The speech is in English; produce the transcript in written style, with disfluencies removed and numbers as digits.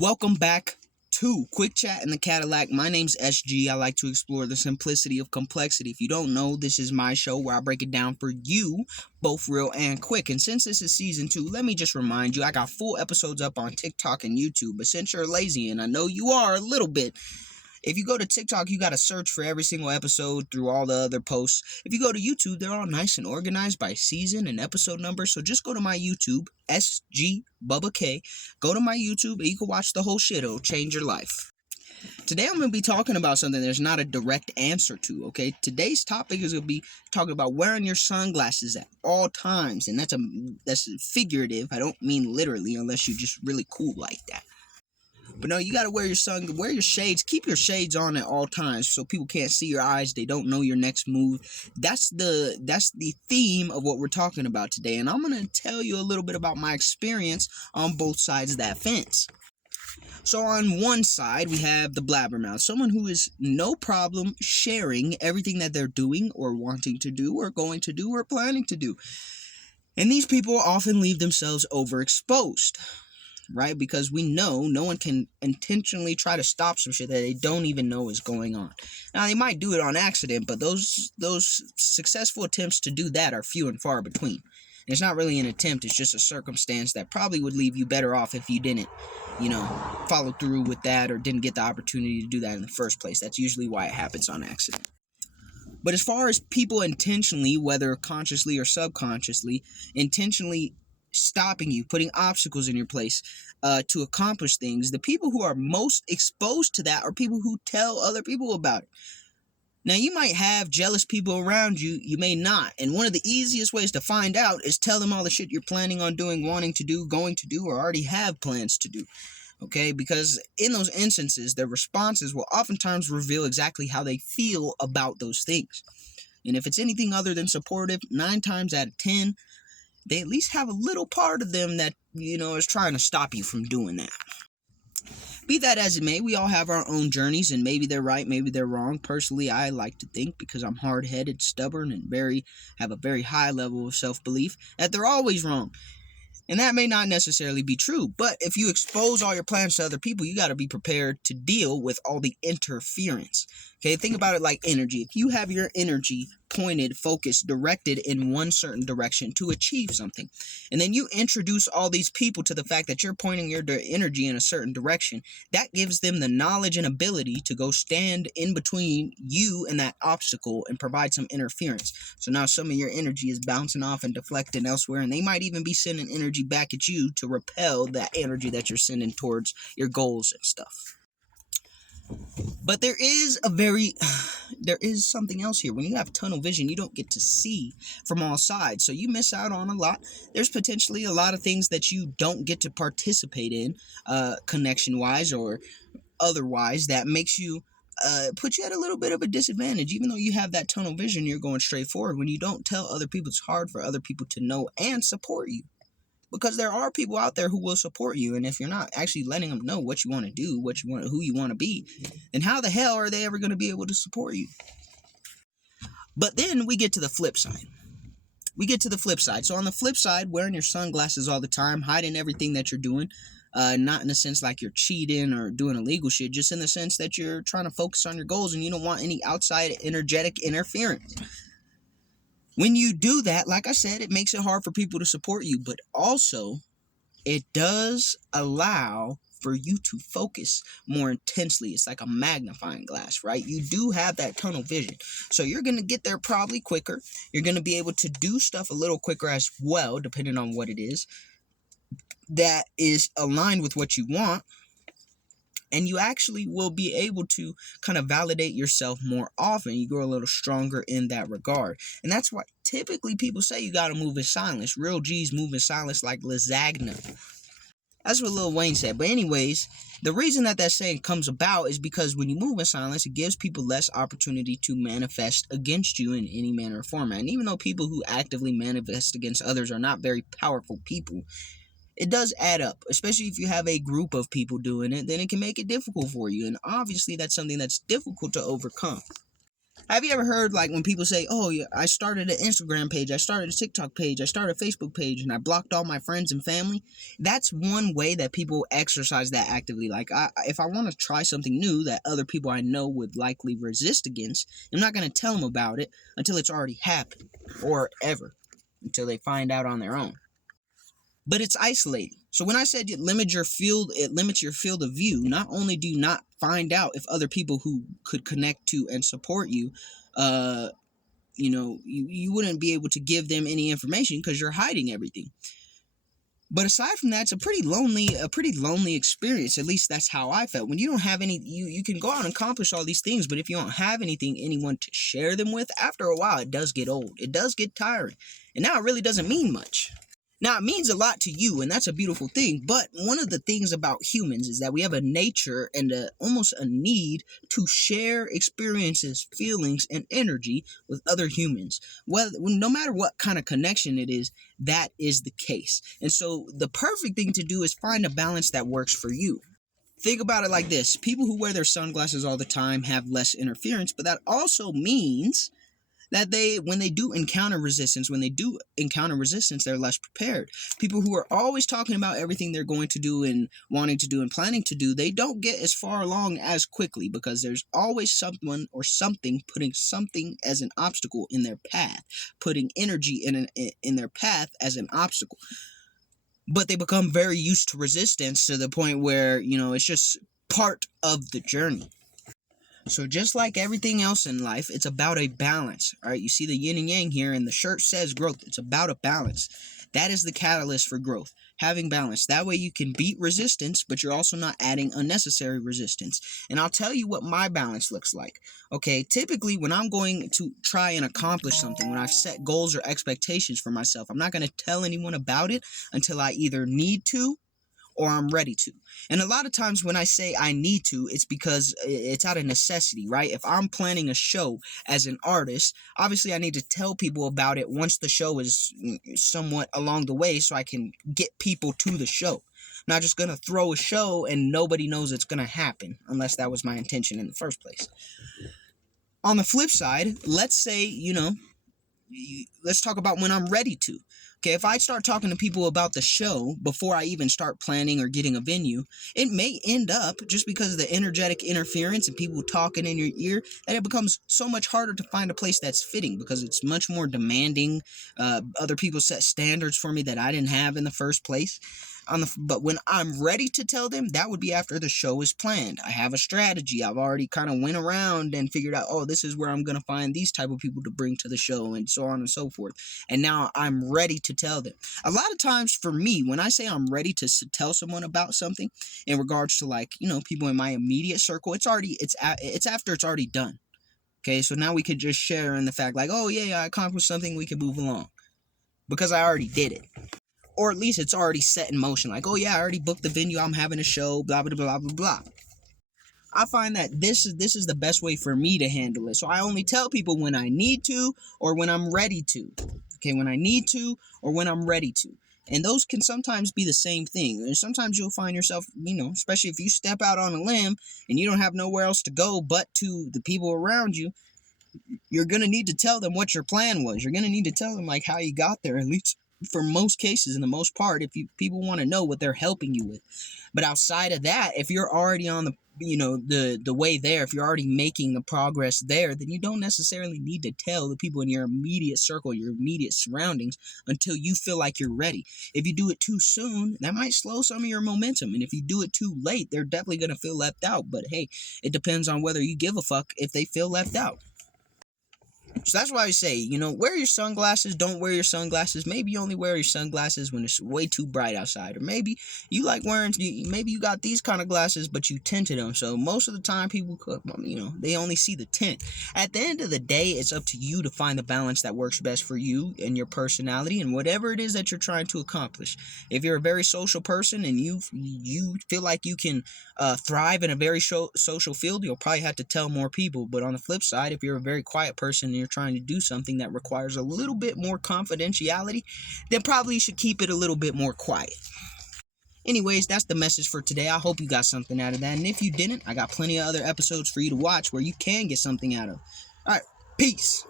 Welcome back to Quick Chat in the Cadillac. My name's SG. I like to explore the simplicity of complexity. If you don't know, this is my show where I break it down for you, both real and quick. And since this is season 2, let me just remind you, I got full episodes up on TikTok and YouTube. But since you're lazy, and I know you are a little bit, if you go to TikTok, you got to search for every single episode through all the other posts. If you go to YouTube, they're all nice and organized by season and episode number. So just go to my YouTube, SG Bubba K. Go to my YouTube and you can watch the whole shit. It'll change your life. Today I'm going to be talking about something there's not a direct answer to, okay? Today's topic is going to be talking about wearing your sunglasses at all times. And that's figurative. I don't mean literally unless you're just really cool like that. But no, you gotta wear your shades, keep your shades on at all times so people can't see your eyes, they don't know your next move. That's the theme of what we're talking about today. And I'm gonna tell you a little bit about my experience on both sides of that fence. So on one side, we have the blabbermouth, someone who is no problem sharing everything that they're doing or wanting to do or going to do or planning to do. And these people often leave themselves overexposed. Right? Because we know no one can intentionally try to stop some shit that they don't even know is going on. Now, they might do it on accident, but those successful attempts to do that are few and far between. And it's not really an attempt, it's just a circumstance that probably would leave you better off if you didn't, follow through with that or didn't get the opportunity to do that in the first place. That's usually why it happens on accident. But as far as people intentionally, whether consciously or subconsciously, intentionally stopping you, putting obstacles in your place to accomplish things, the people who are most exposed to that are people who tell other people about it. Now, you might have jealous people around you, you may not. And one of the easiest ways to find out is tell them all the shit you're planning on doing, wanting to do, going to do, or already have plans to do. Okay, because in those instances, their responses will oftentimes reveal exactly how they feel about those things. And if it's anything other than supportive, 9 times out of 10, they at least have a little part of them that, is trying to stop you from doing that. Be that as it may, we all have our own journeys, and maybe they're right, maybe they're wrong. Personally, I like to think, because I'm hard-headed, stubborn, and have a very high level of self-belief, that they're always wrong. And that may not necessarily be true, but if you expose all your plans to other people, you got to be prepared to deal with all the interference. Okay, think about it like energy. If you have your energy pointed, focused, directed in one certain direction to achieve something, and then you introduce all these people to the fact that you're pointing your energy in a certain direction, that gives them the knowledge and ability to go stand in between you and that obstacle and provide some interference. So now some of your energy is bouncing off and deflecting elsewhere, and they might even be sending energy back at you to repel that energy that you're sending towards your goals and stuff. But there is something else here. When you have tunnel vision, you don't get to see from all sides, so you miss out on a lot. There's potentially a lot of things that you don't get to participate in, connection-wise or otherwise, that makes you put you at a little bit of a disadvantage. Even though you have that tunnel vision, you're going straight forward. When you don't tell other people, it's hard for other people to know and support you. Because there are people out there who will support you, and if you're not actually letting them know what you want to do, who you want to be, then how the hell are they ever going to be able to support you? But then we get to the flip side. So on the flip side, wearing your sunglasses all the time, hiding everything that you're doing, not in the sense like you're cheating or doing illegal shit, just in the sense that you're trying to focus on your goals and you don't want any outside energetic interference. When you do that, like I said, it makes it hard for people to support you, but also it does allow for you to focus more intensely. It's like a magnifying glass, right? You do have that tunnel vision. So you're going to get there probably quicker. You're going to be able to do stuff a little quicker as well, depending on what it is that is aligned with what you want. And you actually will be able to kind of validate yourself more often. You grow a little stronger in that regard. And that's why typically people say you got to move in silence. Real G's move in silence like lasagna. That's what Lil Wayne said. But anyways, the reason that saying comes about is because when you move in silence, it gives people less opportunity to manifest against you in any manner or format. And even though people who actively manifest against others are not very powerful people, it does add up, especially if you have a group of people doing it, then it can make it difficult for you. And obviously that's something that's difficult to overcome. Have you ever heard, like, when people say, oh, yeah, I started an Instagram page, I started a TikTok page, I started a Facebook page, and I blocked all my friends and family? That's one way that people exercise that actively. Like, if I want to try something new that other people I know would likely resist against, I'm not going to tell them about it until it's already happened, or ever, until they find out on their own. But it's isolating. So when I said it limits your field of view, not only do you not find out if other people who could connect to and support you, you wouldn't be able to give them any information because you're hiding everything. But aside from that, it's a pretty lonely experience. At least that's how I felt. When you don't have any, you can go out and accomplish all these things, but if you don't have anyone to share them with, after a while, it does get old. It does get tiring. And now it really doesn't mean much. Now, it means a lot to you, and that's a beautiful thing, but one of the things about humans is that we have a nature and almost a need to share experiences, feelings, and energy with other humans. No matter what kind of connection it is, that is the case. And so the perfect thing to do is find a balance that works for you. Think about it like this. People who wear their sunglasses all the time have less interference, but that also means that when they do encounter resistance, they're less prepared. People who are always talking about everything they're going to do and wanting to do and planning to do, they don't get as far along as quickly because there's always someone or something putting something as an obstacle in their path, putting energy in their path as an obstacle. But they become very used to resistance to the point where, it's just part of the journey. So just like everything else in life, it's about a balance. All right, you see the yin and yang here, and the shirt says growth. It's about a balance. That is the catalyst for growth. Having balance. That way you can beat resistance, but you're also not adding unnecessary resistance. And I'll tell you what my balance looks like. Okay, typically when I'm going to try and accomplish something, when I've set goals or expectations for myself, I'm not going to tell anyone about it until I either need to or I'm ready to. And a lot of times when I say I need to, it's because it's out of necessity, right? If I'm planning a show as an artist, obviously I need to tell people about it once the show is somewhat along the way so I can get people to the show. I'm not just going to throw a show and nobody knows it's going to happen, unless that was my intention in the first place. On the flip side, let's say, let's talk about when I'm ready to. Okay, if I start talking to people about the show before I even start planning or getting a venue, it may end up, just because of the energetic interference and people talking in your ear, that it becomes so much harder to find a place that's fitting because it's much more demanding. Other people set standards for me that I didn't have in the first place. But when I'm ready to tell them, that would be after the show is planned. I have a strategy. I've already kind of went around and figured out, this is where I'm going to find these type of people to bring to the show and so on and so forth. And now I'm ready to tell them. A lot of times for me, when I say I'm ready to tell someone about something in regards to people in my immediate circle, it's after it's already done. Okay, so now we could just share in the fact I accomplished something, we can move along because I already did it. Or at least it's already set in motion. I already booked the venue. I'm having a show, blah, blah, blah, blah, blah. I find that this is the best way for me to handle it. So I only tell people when I need to or when I'm ready to. Okay, when I need to or when I'm ready to. And those can sometimes be the same thing. And sometimes you'll find yourself, especially if you step out on a limb and you don't have nowhere else to go but to the people around you, you're going to need to tell them what your plan was. You're going to need to tell them how you got there, at least for most cases, in the most part, if people want to know what they're helping you with. But outside of that, if you're already on the way there, if you're already making the progress there, then you don't necessarily need to tell the people in your immediate circle, your immediate surroundings, until you feel like you're ready. If you do it too soon, that might slow some of your momentum. And if you do it too late, they're definitely going to feel left out. But hey, it depends on whether you give a fuck if they feel left out. So that's why I say, wear your sunglasses, don't wear your sunglasses. Maybe you only wear your sunglasses when it's way too bright outside. Or maybe you like maybe you got these kind of glasses, but you tinted them. So most of the time people, they only see the tint. At the end of the day, it's up to you to find the balance that works best for you and your personality and whatever it is that you're trying to accomplish. If you're a very social person and you feel like you can thrive in a very social field, you'll probably have to tell more people. But on the flip side, if you're a very quiet person and you're trying to do something that requires a little bit more confidentiality, then probably you should keep it a little bit more quiet. Anyways, that's the message for today. I hope you got something out of that. And if you didn't, I got plenty of other episodes for you to watch where you can get something out of. All right. Peace.